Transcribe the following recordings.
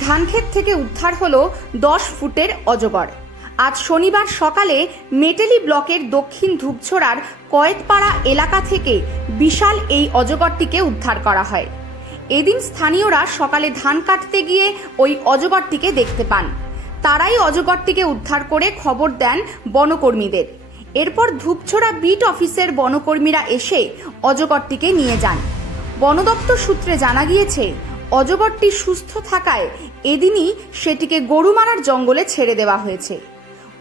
ধানক্ষেত থেকে উদ্ধার হলো দশ ফুটের অজগর। আজ শনিবার সকালে মেটেলি ব্লকের দক্ষিণ ধূপছড়ার কয়েতপাড়া এলাকা থেকে বিশাল এই অজগরটিকে উদ্ধার করা হয়। এদিন স্থানীয়রা সকালে ধান কাটতে গিয়ে ওই অজগরটিকে দেখতে পান। তারাই অজগরটিকে উদ্ধার করে খবর দেন বনকর্মীদের। এরপর ধূপছড়া বিট অফিসের বনকর্মীরা এসে অজগরটিকে নিয়ে যান। বন দপ্তর সূত্রে জানা গিয়েছে অজগরটি সুস্থ থাকায় এদিনই সেটিকে গরুমারার জঙ্গলে ছেড়ে দেওয়া হয়েছে।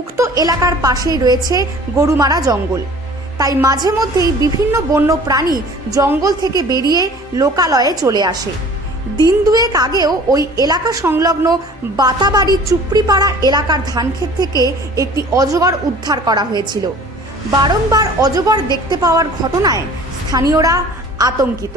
উক্ত এলাকার পাশেই রয়েছে গরুমারা জঙ্গল। তাই মাঝে মধ্যেই বিভিন্ন বন্য প্রাণী জঙ্গল থেকে বেরিয়ে লোকালয়ে চলে আসে। দিন দুয়েক আগেও ওই এলাকা সংলগ্ন বাতাবাড়ি চুপড়িপাড়া এলাকার ধানক্ষেত থেকে একটি অজগর উদ্ধার করা হয়েছিল। বারংবার অজগর দেখতে পাওয়ার ঘটনায় স্থানীয়রা আতঙ্কিত।